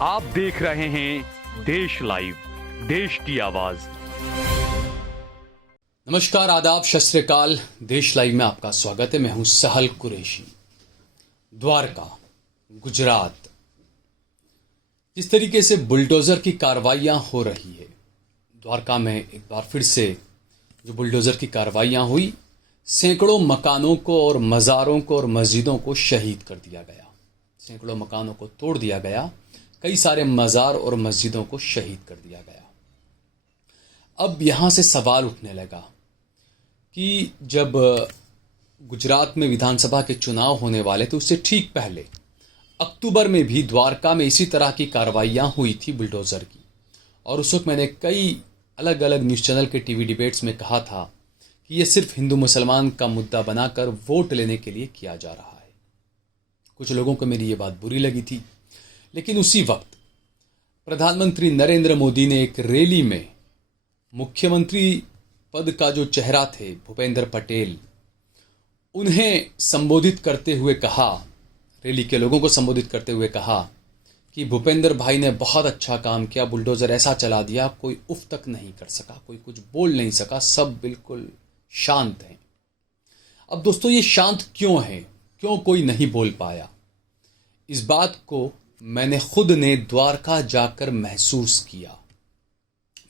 आप देख रहे हैं देश लाइव, देश की आवाज। नमस्कार, आदाब, सत श्री अकाल। देश लाइव में आपका स्वागत है। मैं हूं सहल कुरैशी। द्वारका, गुजरात, जिस तरीके से बुलडोजर की कार्रवाइयां हो रही है, द्वारका में एक बार फिर से जो बुलडोजर की कार्रवाइयां हुई, सैकड़ों मकानों को और मज़ारों को और मस्जिदों को शहीद कर दिया गया। सैकड़ों मकानों को तोड़ दिया गया, कई सारे मज़ार और मस्जिदों को शहीद कर दिया गया। अब यहाँ से सवाल उठने लगा कि जब गुजरात में विधानसभा के चुनाव होने वाले थे, उससे ठीक पहले अक्टूबर में भी द्वारका में इसी तरह की कार्रवाइयाँ हुई थी बुलडोज़र की। और उस वक्त मैंने कई अलग अलग न्यूज़ चैनल के टीवी डिबेट्स में कहा था कि ये सिर्फ हिंदू मुसलमान का मुद्दा बनाकर वोट लेने के लिए किया जा रहा है। कुछ लोगों को मेरी ये बात बुरी लगी थी, लेकिन उसी वक्त प्रधानमंत्री नरेंद्र मोदी ने एक रैली में मुख्यमंत्री पद का जो चेहरा थे भूपेंद्र पटेल, उन्हें संबोधित करते हुए कहा, रैली के लोगों को संबोधित करते हुए कहा कि भूपेंद्र भाई ने बहुत अच्छा काम किया, बुलडोज़र ऐसा चला दिया कोई उफ तक नहीं कर सका, कोई कुछ बोल नहीं सका, सब बिल्कुल शांत हैं। अब दोस्तों, ये शांत क्यों है, क्यों कोई नहीं बोल पाया? इस बात को मैंने खुद ने द्वारका जाकर महसूस किया।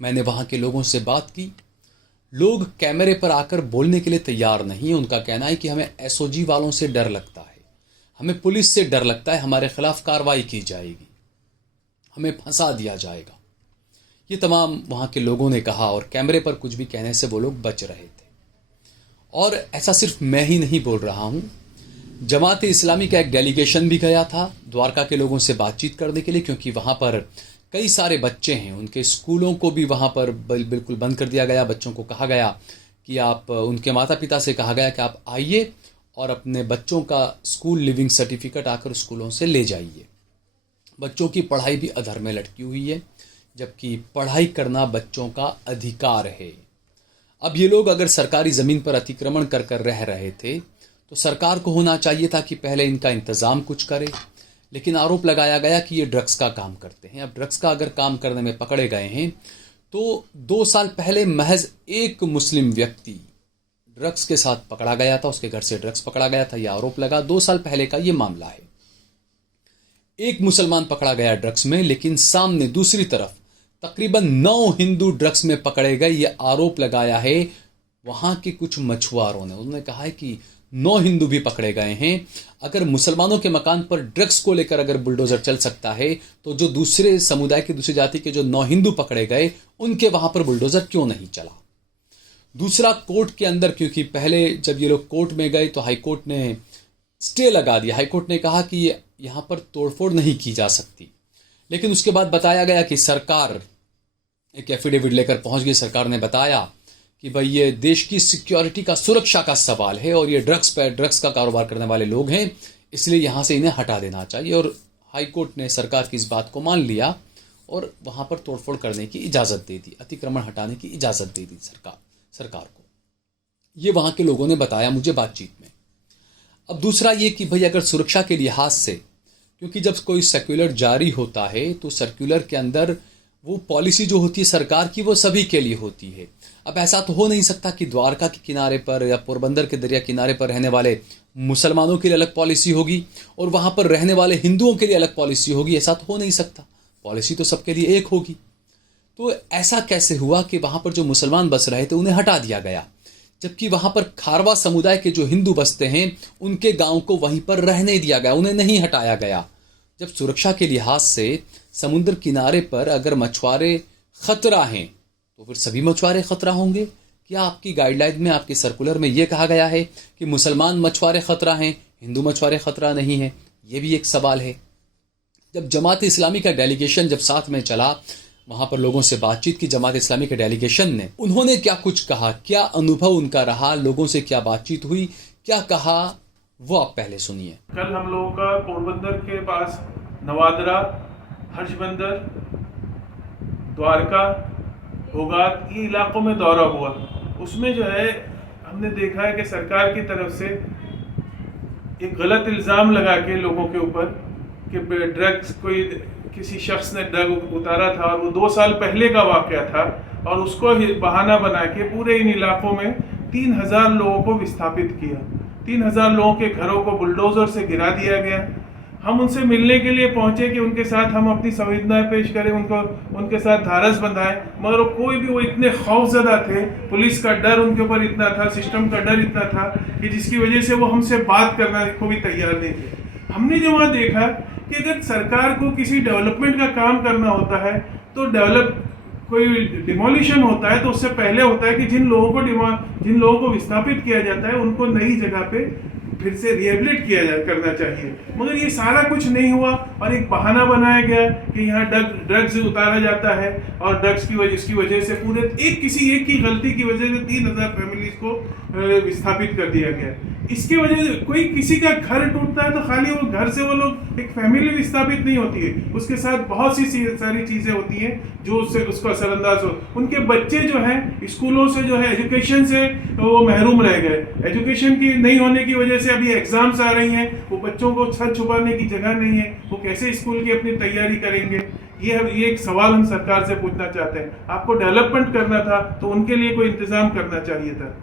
मैंने वहाँ के लोगों से बात की। लोग कैमरे पर आकर बोलने के लिए तैयार नहीं है। उनका कहना है कि हमें एसओजी वालों से डर लगता है, हमें पुलिस से डर लगता है, हमारे खिलाफ कार्रवाई की जाएगी, हमें फंसा दिया जाएगा। ये तमाम वहाँ के लोगों ने कहा और कैमरे पर कुछ भी कहने से वो लोग बच रहे थे। और ऐसा सिर्फ मैं ही नहीं बोल रहा हूँ, जमात-ए इस्लामी का एक डेलीगेशन भी गया था द्वारका के लोगों से बातचीत करने के लिए, क्योंकि वहाँ पर कई सारे बच्चे हैं। उनके स्कूलों को भी वहाँ पर बिल्कुल बंद कर दिया गया। बच्चों को कहा गया कि आप, उनके माता पिता से कहा गया कि आप आइए और अपने बच्चों का स्कूल लिविंग सर्टिफिकेट आकर स्कूलों से ले जाइए। बच्चों की पढ़ाई भी अधर में लटकी हुई है, जबकि पढ़ाई करना बच्चों का अधिकार है। अब ये लोग अगर सरकारी ज़मीन पर अतिक्रमण कर कर रह रहे थे तो सरकार को होना चाहिए था कि पहले इनका इंतज़ाम कुछ करे, लेकिन आरोप लगाया गया कि ये ड्रग्स का काम करते हैं। अब ड्रग्स का अगर काम करने में पकड़े गए हैं तो 2 साल पहले महज एक मुस्लिम व्यक्ति ड्रग्स के साथ पकड़ा गया था, उसके घर से ड्रग्स पकड़ा गया था, यह आरोप लगा। 2 साल पहले का ये मामला है। एक मुसलमान पकड़ा गया ड्रग्स में, लेकिन सामने दूसरी तरफ तकरीबन 9 हिंदू ड्रग्स में पकड़े गए। ये आरोप लगाया है वहाँ के कुछ मछुआरों ने। उन्होंने कहा है कि 9 हिंदू भी पकड़े गए हैं। अगर मुसलमानों के मकान पर ड्रग्स को लेकर अगर बुलडोजर चल सकता है, तो जो दूसरे समुदाय के, दूसरी जाति के जो 9 हिंदू पकड़े गए, उनके वहां पर बुलडोजर क्यों नहीं चला? दूसरा, कोर्ट के अंदर, क्योंकि पहले जब ये लोग कोर्ट में गए तो हाईकोर्ट ने स्टे लगा दिया। हाईकोर्ट ने कहा कि ये यहां पर तोड़फोड़ नहीं की जा सकती, लेकिन उसके बाद बताया गया कि सरकार एक एफिडेविट लेकर पहुंच गई। सरकार ने बताया कि भाई ये देश की सिक्योरिटी का, सुरक्षा का सवाल है और ये ड्रग्स का कारोबार करने वाले लोग हैं, इसलिए यहाँ से इन्हें हटा देना चाहिए। और हाईकोर्ट ने सरकार की इस बात को मान लिया और वहाँ पर तोड़फोड़ करने की इजाज़त दे दी, अतिक्रमण हटाने की इजाज़त दे दी सरकार को। ये वहाँ के लोगों ने बताया मुझे बातचीत में। अब दूसरा ये कि भाई अगर सुरक्षा के लिहाज से, क्योंकि जब कोई सर्कुलर जारी होता है तो सर्कुलर के अंदर वो पॉलिसी जो होती है सरकार की, वो सभी के लिए होती है। अब ऐसा तो हो नहीं सकता कि द्वारका के किनारे पर या पोरबंदर के दरिया किनारे पर रहने वाले मुसलमानों के लिए अलग पॉलिसी होगी और वहाँ पर रहने वाले हिंदुओं के लिए अलग पॉलिसी होगी। ऐसा तो हो नहीं सकता। पॉलिसी तो सबके लिए एक होगी। तो ऐसा कैसे हुआ कि वहाँ पर जो मुसलमान बस रहे थे उन्हें हटा दिया गया, जबकि वहाँ पर खारवा समुदाय के जो हिंदू बसते हैं उनके गाँव को वहीं पर रहने दिया गया, उन्हें नहीं हटाया गया। जब सुरक्षा के लिहाज से समुद्र किनारे पर अगर मछुआरे खतरा हैं तो फिर सभी मछुआरे खतरा होंगे। क्या आपकी गाइडलाइन में, आपके सर्कुलर में यह कहा गया है कि मुसलमान मछुआरे खतरा हैं, हिंदू मछुआरे खतरा नहीं है? ये भी एक सवाल है। जब जमात इस्लामी का डेलीगेशन जब साथ में चला, वहाँ पर लोगों से बातचीत की जमात इस्लामी के डेलीगेशन ने, उन्होंने क्या कुछ कहा, क्या अनुभव उनका रहा, लोगों से क्या बातचीत हुई, क्या कहा, वो आप पहले सुनिए। कल हम लोगों का पोरबंदर के पास नवादरा, हर्षबंदर, द्वारका, भोगात, ये इलाकों में दौरा हुआ। उसमें जो है हमने देखा है कि सरकार की तरफ से एक गलत इल्ज़ाम लगा के लोगों के ऊपर कि ड्रग्स कोई किसी शख्स ने ड्रग उतारा था और वो 2 साल पहले का वाक़या था, और उसको ही बहाना बना के पूरे इन इलाकों में 3000 लोगों को विस्थापित किया। 3000 लोगों के घरों को बुलडोज़र से गिरा दिया गया। हम उनसे मिलने के लिए पहुंचे कि उनके साथ हम अपनी संवेदनाएं पेश करें, उनके साथ ढारस बंधाएं, मगर वो इतने खौफजदा थे, पुलिस का डर उनके ऊपर इतना था, सिस्टम का डर इतना था कि जिसकी वजह से वो हमसे बात करना को भी तैयार नहीं थे। हमने जो वहाँ देखा कि अगर सरकार को किसी डेवलपमेंट का काम करना होता है तो कोई डिमोलिशन होता है तो उससे पहले होता है कि जिन लोगों को विस्थापित किया जाता है उनको नई जगह पे फिर से रिहेबिलिट करना चाहिए। मगर ये सारा कुछ नहीं हुआ और एक बहाना बनाया गया कि यहाँ ड्रग्स उतारा जाता है, और ड्रग्स की वजह से पूरे किसी एक की गलती की वजह से 3000 फैमिलीज को विस्थापित कर दिया गया। इसकी वजह से कोई किसी का घर टूटता है तो खाली वो घर से वो लोग एक फैमिली विस्थापित नहीं होती है, उसके साथ बहुत सी सारी चीज़ें होती हैं जो उसको असरअंदाज हो। उनके बच्चे जो हैं स्कूलों से जो है एजुकेशन से वो महरूम रह गए। एजुकेशन की नहीं होने की वजह से अभी एग्जाम्स आ रही हैं, वो बच्चों को सर छुपाने की जगह नहीं है, वो कैसे स्कूल की अपनी तैयारी करेंगे। ये एक सवाल हम सरकार से पूछना चाहते हैं। आपको डेवलपमेंट करना था तो उनके लिए कोई इंतजाम करना चाहिए था।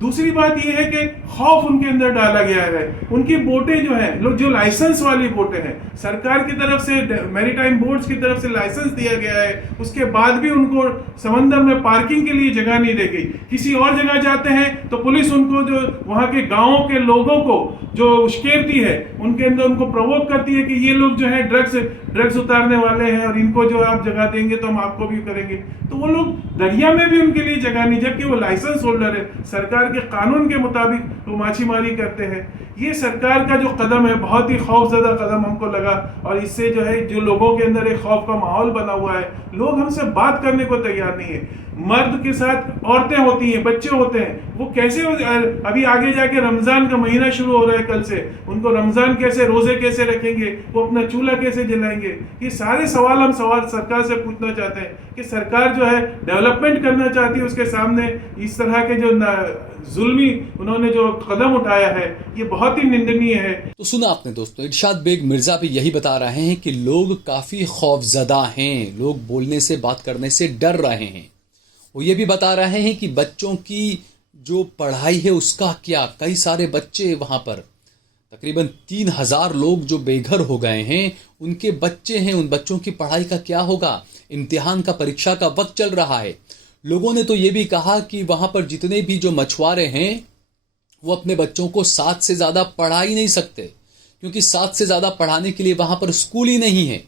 दूसरी बात यह है कि खौफ उनके अंदर डाला गया है। उनकी बोटें जो हैं, जो लाइसेंस वाली बोटें हैं, सरकार की तरफ से, मैरीटाइम बोर्ड्स की तरफ से लाइसेंस दिया गया है, उसके बाद भी उनको समंदर में पार्किंग के लिए जगह नहीं दी गई। किसी और जगह जाते हैं तो पुलिस उनको, जो वहाँ के गाँवों के लोगों को जो उश्केरती है, उनके अंदर उनको प्रोवोक करती है कि ये लोग जो है ड्रग्स उतारने वाले हैं और इनको जो आप जगह देंगे तो हम आपको भी करेंगे। तो वो लोग दरिया में भी उनके लिए जगह नहीं, जबकि वो लाइसेंस होल्डर है, सरकार के कानून के मुताबिक वो माछीमारी करते हैं। ये सरकार का जो कदम है बहुत ही खौफजदा कदम हमको लगा, और इससे जो है जो लोगों के अंदर एक खौफ का माहौल बना हुआ है, लोग हमसे बात करने को तैयार नहीं है। मर्द के साथ औरतें होती हैं, बच्चे होते हैं, वो कैसे, अभी आगे जाके रमजान का महीना शुरू हो रहा है कल से, उनको रमजान रोजे कैसे रखेंगे, वो अपना चूल्हा कैसे जलाएंगे। ये सारे सवाल सरकार से पूछना चाहते हैं कि सरकार जो है डेवलपमेंट करना चाहती है, उसके सामने इस तरह के जो जुल्मी उन्होंने जो कदम उठाया है ये बहुत ही निंदनीय है। तो सुना आपने दोस्तों, इरशाद बेग मिर्जा भी यही बता रहे हैं कि लोग काफी खौफजदा हैं, लोग बोलने से, बात करने से डर रहे हैं। वो ये भी बता रहे हैं कि बच्चों की जो पढ़ाई है उसका क्या, कई सारे बच्चे वहाँ पर तकरीबन 3000 लोग जो बेघर हो गए हैं, उनके बच्चे हैं, उन बच्चों की पढ़ाई का क्या होगा। इम्तिहान का, परीक्षा का वक्त चल रहा है। लोगों ने तो ये भी कहा कि वहाँ पर जितने भी जो मछुआरे हैं वो अपने बच्चों को 7 से ज़्यादा पढ़ा ही नहीं सकते, क्योंकि 7 से ज़्यादा पढ़ाने के लिए वहाँ पर स्कूल ही नहीं है।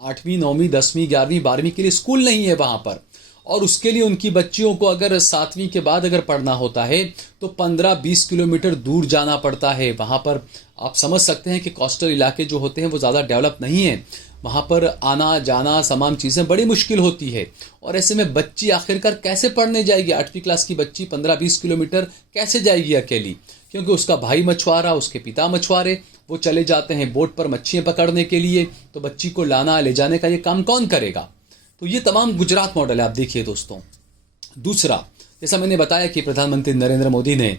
8वीं 9वीं 10वीं 11वीं 12वीं के लिए स्कूल नहीं है वहाँ पर, और उसके लिए उनकी बच्चियों को अगर 7वीं के बाद अगर पढ़ना होता है तो 15-20 किलोमीटर दूर जाना पड़ता है। वहाँ पर आप समझ सकते हैं कि कोस्टल इलाके जो होते हैं वो ज़्यादा डेवलप नहीं है, वहाँ पर आना जाना तमाम चीज़ें बड़ी मुश्किल होती है। और ऐसे में बच्ची आखिरकार कैसे पढ़ने जाएगी? 8वीं क्लास की बच्ची 15-20 किलोमीटर कैसे जाएगी अकेली? क्योंकि उसका भाई मछुआरा, उसके पिता मछुआरे, वो चले जाते हैं बोट पर मच्छियाँ पकड़ने के लिए, तो बच्ची को लाना ले जाने का ये काम कौन करेगा? तो ये तमाम गुजरात मॉडल है, आप देखिए दोस्तों। दूसरा, जैसा मैंने बताया कि प्रधानमंत्री नरेंद्र मोदी ने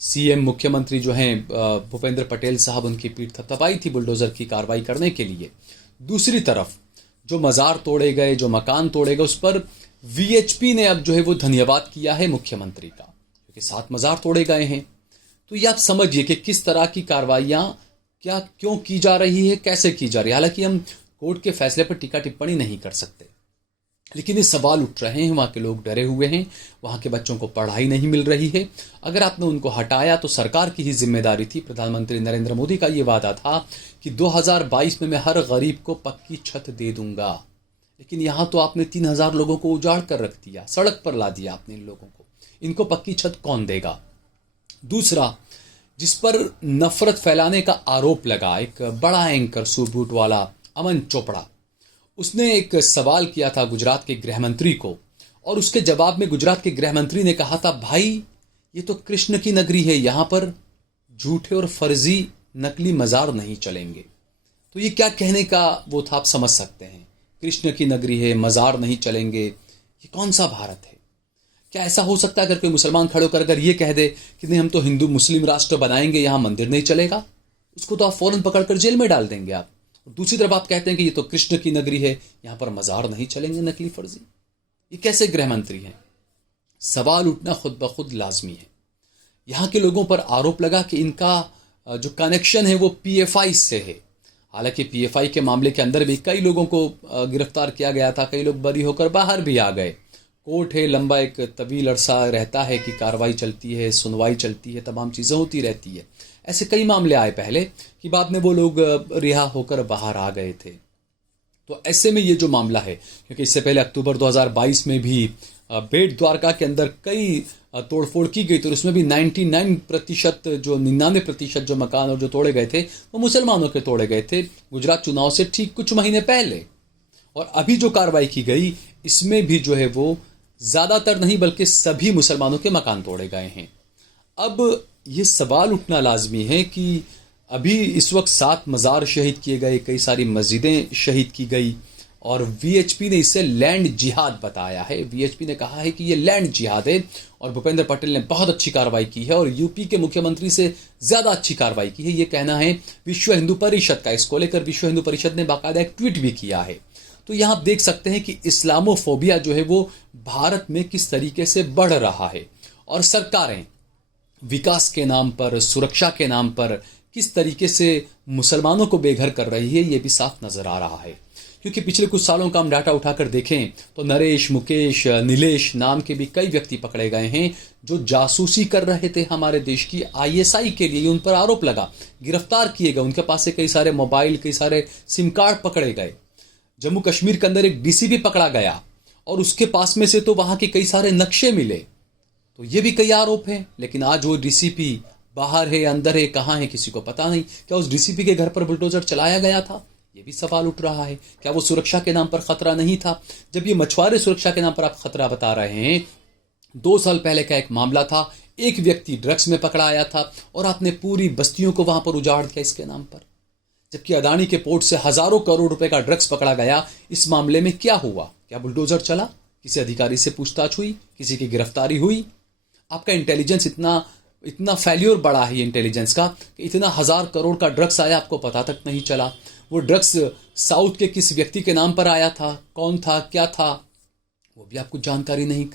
सीएम, मुख्यमंत्री जो हैं भूपेंद्र पटेल साहब, उनकी पीठ थपथपाई थी बुलडोज़र की कार्रवाई करने के लिए। दूसरी तरफ जो मज़ार तोड़े गए, जो मकान तोड़े गए, उस पर वीएचपी ने अब जो है वो धन्यवाद किया है मुख्यमंत्री का, क्योंकि 7 मज़ार तोड़े गए हैं। तो ये आप समझिए कि किस तरह की कार्रवाइयाँ क्या क्यों की जा रही है, कैसे की जा रही है। हालांकि हम कोर्ट के फैसले पर टीका टिप्पणी नहीं कर सकते, लेकिन ये सवाल उठ रहे हैं। वहाँ के लोग डरे हुए हैं, वहाँ के बच्चों को पढ़ाई नहीं मिल रही है। अगर आपने उनको हटाया तो सरकार की ही जिम्मेदारी थी। प्रधानमंत्री नरेंद्र मोदी का ये वादा था कि 2022 में मैं हर गरीब को पक्की छत दे दूंगा, लेकिन यहाँ तो आपने 3000 लोगों को उजाड़ कर रख दिया, सड़क पर ला दिया आपने इन लोगों को। इनको पक्की छत कौन देगा? दूसरा, जिस पर नफरत फैलाने का आरोप लगा, एक बड़ा एंकर सूट वाला अमन चोपड़ा, उसने एक सवाल किया था गुजरात के गृह मंत्री को, और उसके जवाब में गुजरात के गृह मंत्री ने कहा था, भाई ये तो कृष्ण की नगरी है, यहाँ पर झूठे और फर्जी नकली मज़ार नहीं चलेंगे। तो ये क्या कहने का वो था, आप समझ सकते हैं। कृष्ण की नगरी है, मज़ार नहीं चलेंगे, ये कौन सा भारत है? क्या ऐसा हो सकता है अगर कोई मुसलमान खड़े होकर अगर ये कह दे कि नहीं हम तो हिंदू मुस्लिम राष्ट्र बनाएंगे, यहाँ मंदिर नहीं चलेगा, उसको तो आप फौरन पकड़कर जेल में डाल देंगे आप, दूसरी तरफ आप कहते हैं कि ये तो कृष्ण की नगरी है, यहाँ पर मज़ार नहीं चलेंगे नकली फर्जी। ये कैसे गृह मंत्री हैं? सवाल उठना खुद ब खुद लाजमी है। यहाँ के लोगों पर आरोप लगा कि इनका जो कनेक्शन है वो पीएफआई से है। हालांकि पीएफआई के मामले के अंदर भी कई लोगों को गिरफ्तार किया गया था, कई लोग बरी होकर बाहर भी आ गए। कोर्ट है, लंबा एक तवील अरसा रहता है कि कार्रवाई चलती है, सुनवाई चलती है, तमाम चीज़ें होती रहती है। ऐसे कई मामले आए पहले कि बाद में वो लोग रिहा होकर बाहर आ गए थे। तो ऐसे में ये जो मामला है, क्योंकि इससे पहले अक्टूबर 2022 में भी बेट द्वारका के अंदर कई तोड़फोड़ की गई, तो उसमें भी 99% जो मकान और जो तोड़े गए थे वो मुसलमानों के तोड़े गए थे, गुजरात चुनाव से ठीक कुछ महीने पहले। और अभी जो कार्रवाई की गई इसमें भी जो है वो ज़्यादातर नहीं बल्कि सभी मुसलमानों के मकान तोड़े गए हैं। अब ये सवाल उठना लाजमी है कि अभी इस वक्त 7 मज़ार शहीद किए गए, कई सारी मस्जिदें शहीद की गई, और वीएचपी ने इसे लैंड जिहाद बताया है। वीएचपी ने कहा है कि ये लैंड जिहाद है, और भूपेंद्र पटेल ने बहुत अच्छी कार्रवाई की है और यूपी के मुख्यमंत्री से ज़्यादा अच्छी कार्रवाई की है, ये कहना है विश्व हिंदू परिषद का। इसको लेकर विश्व हिंदू परिषद ने बाकायदा एक ट्वीट भी किया है। तो यहाँ आप देख सकते हैं कि इस्लामोफोबिया जो है वो भारत में किस तरीके से बढ़ रहा है, और सरकारें विकास के नाम पर, सुरक्षा के नाम पर किस तरीके से मुसलमानों को बेघर कर रही है, ये भी साफ नजर आ रहा है। क्योंकि पिछले कुछ सालों का हम डाटा उठाकर देखें तो नरेश, मुकेश, नीलेश नाम के भी कई व्यक्ति पकड़े गए हैं जो जासूसी कर रहे थे हमारे देश की आईएसआई के लिए। उन पर आरोप लगा, गिरफ्तार किए गए, उनके पास से कई सारे मोबाइल, कई सारे सिम कार्ड पकड़े गए। जम्मू कश्मीर के अंदर एक डीसीपी पकड़ा गया और उसके पास में से तो वहां के कई सारे नक्शे मिले। तो ये भी कई आरोप हैं, लेकिन आज वो डीसीपी बाहर है, अंदर है, कहाँ है, किसी को पता नहीं। क्या उस डीसीपी के घर पर बुलडोजर चलाया गया था? ये भी सवाल उठ रहा है। क्या वो सुरक्षा के नाम पर खतरा नहीं था? जब ये मछुआरे सुरक्षा के नाम पर आप खतरा बता रहे हैं, 2 साल पहले का एक मामला था, एक व्यक्ति ड्रग्स में पकड़ा आया था और आपने पूरी बस्तियों को वहां पर उजाड़ दिया इसके नाम पर। जबकि अदानी के पोर्ट से हजारों करोड़ रुपए का ड्रग्स पकड़ा गया। इस मामले में क्या हुआ? क्या बुलडोजर चला? किसी अधिकारी से पूछताछ हुई? किसी की गिरफ्तारी हुई? आपका इंटेलिजेंस इतना फेल्योर बढ़ा है इंटेलिजेंस का कि इतना 1000 करोड़ का ड्रग्स आया, आपको पता तक नहीं चला। वो ड्रग्स साउथ के किस व्यक्ति के नाम पर आया था, कौन था, क्या था, वो भी आपको जानकारी नहीं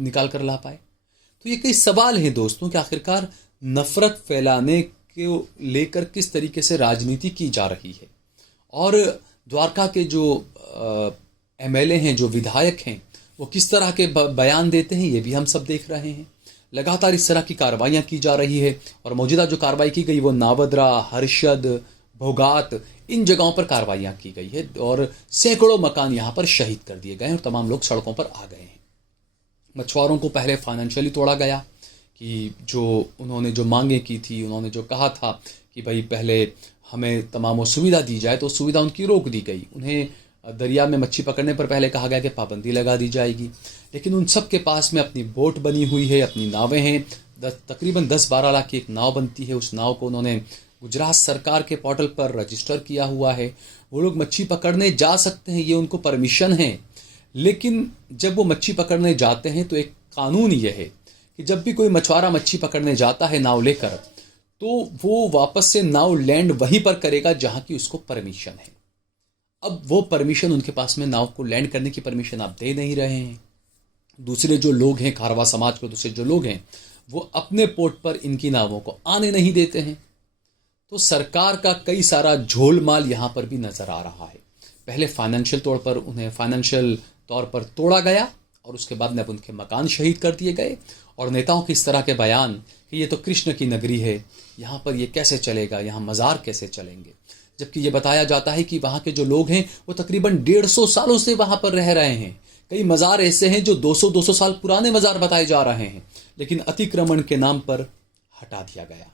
निकाल कर ला पाए। तो ये कई सवाल हैं दोस्तों कि आखिरकार नफरत फैलाने को लेकर किस तरीके से राजनीति की जा रही है। और द्वारका के जो एमएलए हैं, जो विधायक हैं, वो किस तरह के बयान देते हैं, ये भी हम सब देख रहे हैं। लगातार इस तरह की कार्रवाइयाँ की जा रही है, और मौजूदा जो कार्रवाई की गई वो नावद्रा, हर्षद, भोगात, इन जगहों पर कार्रवाइयाँ की गई है, और सैकड़ों मकान यहाँ पर शहीद कर दिए गए हैं और तमाम लोग सड़कों पर आ गए हैं। मछुआरों को पहले फाइनेंशियली तोड़ा गया कि जो उन्होंने जो मांगे की थी, उन्होंने जो कहा था कि भाई पहले हमें तमाम सुविधा दी जाए, तो सुविधा उनकी रोक दी गई। उन्हें दरिया में मच्छी पकड़ने पर पहले कहा गया कि पाबंदी लगा दी जाएगी, लेकिन उन सब के पास में अपनी बोट बनी हुई है, अपनी नावें हैं। तकरीबन 10-12 लाख की एक नाव बनती है। उस नाव को उन्होंने गुजरात सरकार के पोर्टल पर रजिस्टर किया हुआ है। वो लोग मच्छी पकड़ने जा सकते हैं, ये उनको परमिशन है। लेकिन जब वो मच्छी पकड़ने जाते हैं तो एक कानून ये है कि जब भी कोई मछुआरा मच्छी पकड़ने जाता है नाव लेकर, तो वो वापस से नाव लैंड वहीं पर करेगा जहां की उसको परमिशन है। अब वो परमिशन उनके पास में, नाव को लैंड करने की परमिशन आप दे नहीं रहे हैं। दूसरे जो लोग हैं, खारवा समाज के दूसरे जो लोग हैं, वो अपने पोर्ट पर इनकी नावों को आने नहीं देते हैं। तो सरकार का कई सारा झोलमाल यहाँ पर भी नजर आ रहा है। पहले फाइनेंशियल तौर पर तोड़ा गया, और उसके बाद में अब उनके मकान शहीद कर दिए गए। और नेताओं के इस तरह के बयान कि ये तो कृष्ण की नगरी है, यहाँ पर ये कैसे चलेगा, यहाँ मज़ार कैसे चलेंगे, जबकि ये बताया जाता है कि वहाँ के जो लोग हैं वो तकरीबन 150 सालों से वहाँ पर रह रहे हैं। कई मज़ार ऐसे हैं जो 200 साल पुराने मज़ार बताए जा रहे हैं, लेकिन अतिक्रमण के नाम पर हटा दिया गया।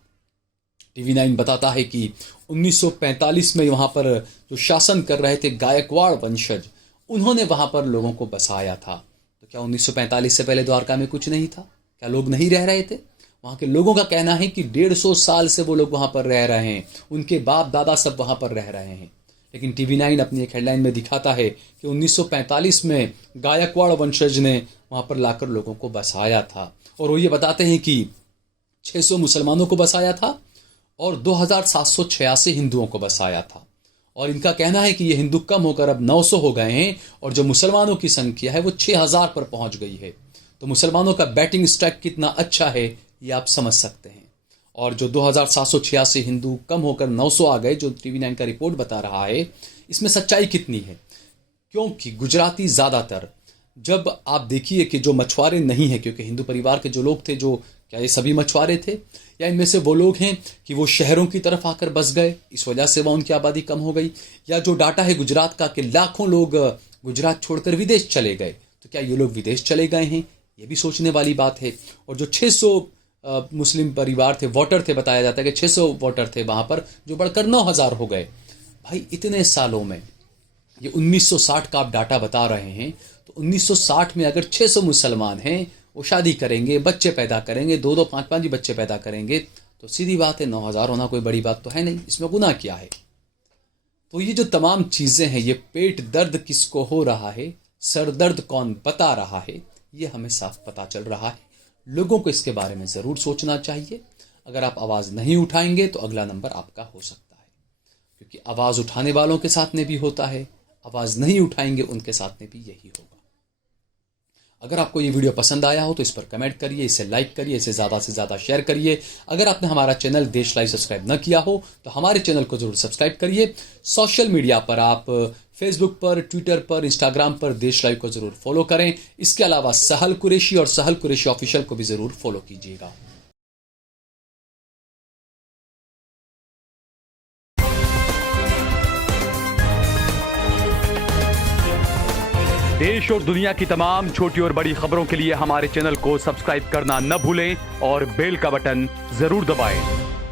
TV9 बताता है कि 1945 में वहाँ पर जो शासन कर रहे थे गायकवाड़ वंशज, उन्होंने वहाँ पर लोगों को बसाया था। तो क्या 1945 से पहले द्वारका में कुछ नहीं था? क्या लोग नहीं रह रहे थे? वहाँ के लोगों का कहना है कि 150 साल से वो लोग वहाँ पर रह रहे हैं, उनके बाप दादा सब वहाँ पर रह रहे हैं। लेकिन TV9 अपनी एक हेडलाइन में दिखाता है कि 1945 में गायकवाड़ वंशज ने वहाँ पर लाकर लोगों को बसाया था, और वो ये बताते हैं कि 600 मुसलमानों को बसाया था और 2786 हिंदुओं को बसाया था। और इनका कहना है कि ये हिंदू कम होकर अब 900 हो गए हैं और जो मुसलमानों की संख्या है वो 6000 पर पहुंच गई है। तो मुसलमानों का बैटिंग स्ट्राइक कितना अच्छा है ये आप समझ सकते हैं। और जो 2786 हिंदू कम होकर 900 आ गए, जो TV9 का रिपोर्ट बता रहा है, इसमें सच्चाई कितनी है? क्योंकि गुजराती ज़्यादातर, जब आप देखिए कि जो मछुआरे नहीं हैं, क्योंकि हिंदू परिवार के जो लोग थे, जो क्या ये सभी मछुआरे थे या इनमें से वो लोग हैं कि वो शहरों की तरफ आकर बस गए, इस वजह से वह उनकी आबादी कम हो गई, या जो डाटा है गुजरात का कि लाखों लोग गुजरात छोड़कर विदेश चले गए, तो क्या ये लोग विदेश चले गए हैं? ये भी सोचने वाली बात है। और जो 600 मुस्लिम परिवार थे, वोटर थे, बताया जाता है कि 600 वोटर थे वहाँ पर, जो बढ़कर 9000 हो गए। भाई इतने सालों में, ये 1960 का आप डाटा बता रहे हैं, तो 1960 में अगर 600 मुसलमान हैं, वो शादी करेंगे, बच्चे पैदा करेंगे, 2-2, 5-5 ही बच्चे पैदा करेंगे, तो सीधी बात है 9000 होना कोई बड़ी बात तो है नहीं, इसमें गुनाह क्या है? तो ये जो तमाम चीज़ें हैं, ये पेट दर्द किसको हो रहा है, सर दर्द कौन बता रहा है, ये हमें साफ पता चल रहा है। लोगों को इसके बारे में ज़रूर सोचना चाहिए। अगर आप आवाज़ नहीं उठाएंगे तो अगला नंबर आपका हो सकता है, क्योंकि आवाज़ उठाने वालों के साथ में भी होता है, आवाज़ नहीं उठाएंगे उनके साथ में भी यही होगा। अगर आपको ये वीडियो पसंद आया हो तो इस पर कमेंट करिए, इसे लाइक करिए, इसे ज़्यादा से ज़्यादा शेयर करिए। अगर आपने हमारा चैनल देश लाइव सब्सक्राइब न किया हो तो हमारे चैनल को ज़रूर सब्सक्राइब करिए। सोशल मीडिया पर आप फेसबुक पर, ट्विटर पर, इंस्टाग्राम पर देश लाइव को ज़रूर फॉलो करें। इसके अलावा सहल कुरैशी और सहल कुरैशी ऑफिशियल को भी ज़रूर फॉलो कीजिएगा। देश और दुनिया की तमाम छोटी और बड़ी खबरों के लिए हमारे चैनल को सब्सक्राइब करना न भूलें और बेल का बटन जरूर दबाएं।